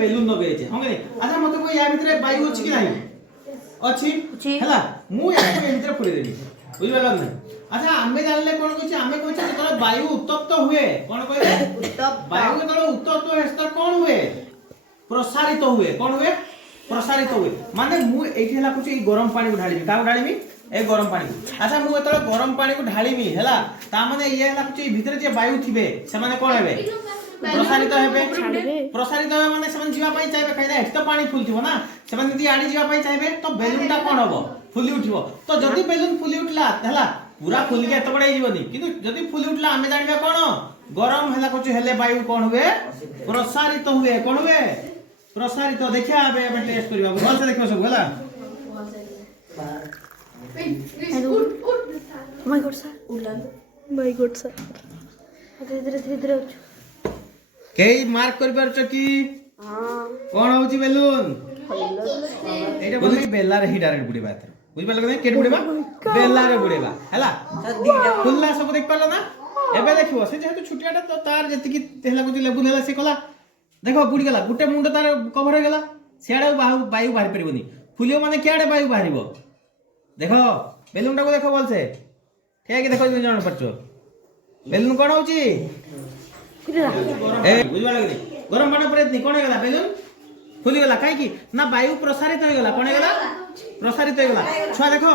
balloon दबेचे हम के अच्छा मते को या भितरे वायु अछि कि नाही अछि हला मु या भितरे पुरे देबी बुझि गेल नै अच्छा आमे जानले कोन कहछि आमे कहछि जेतले वायु उत्तप्त हुए कोन कहले उत्तप्त वायु जेतले उत्तप्त हुए त कोन हुए प्रसारित हुए कोन हुए प्रसारित हुए माने मु एठी हला कहछि गरम पानी को ढालिबी का ढालिबी ए गरम पानी को अच्छा मु एतले गरम पानी को ढालिबी हला ता माने ये हला कहछि भितरे जे वायु थिबे से माने कोन हेबे प्रसारित हेबे प्रसारित हेबे माने से जीवा पई चाहबे खाइला एठी तो पानी फुल थिबो ना से माने यदि आडी जीवा पई चाहबे तो बेलूनटा कोन हबो फुली उठिबो तो जदी बेलून फुली उठला हला पूरा फुल के एत बडा जीवनी किंतु जदी फुली उठला हमें जानबे कोन गरम हला कहछि हेले वायु कोन हुए प्रसारित हुए कोन हुए प्रसारित देखिया आबे टेस्ट करबा भल से देखियो सब हला my God sir my God sir धीरे धीरे केई मार्क कर परछ की हां कोन होची बेलून एटा बोली बेला रे ही डायरेक्ट बुडीबा एथर बुझि पालो के केट बुडीबा बेला रे बुडीबा हला खुल्ला सब देख पालो ना एबे देखियो से जेहेतु छुटियाटा तो तार जति की तेला को लेबुल हला से कला देखो बुडी गेला गुटे मुंड तार कवर हो गेला सेडा वायु बाहर परिबोनी फुलियो माने केडे वायु बाहरिबो देखो बेलूनटा को देखो बोल से ठीक है देखो जण परछो बेलून कोन होची ए बुझवा लागली गरम पानी परे नहीं कोन गेला बेलून फुली गेला काई की ना वायु प्रसारित हो गेला कोन गेला प्रसारित हो गेला छुआ देखो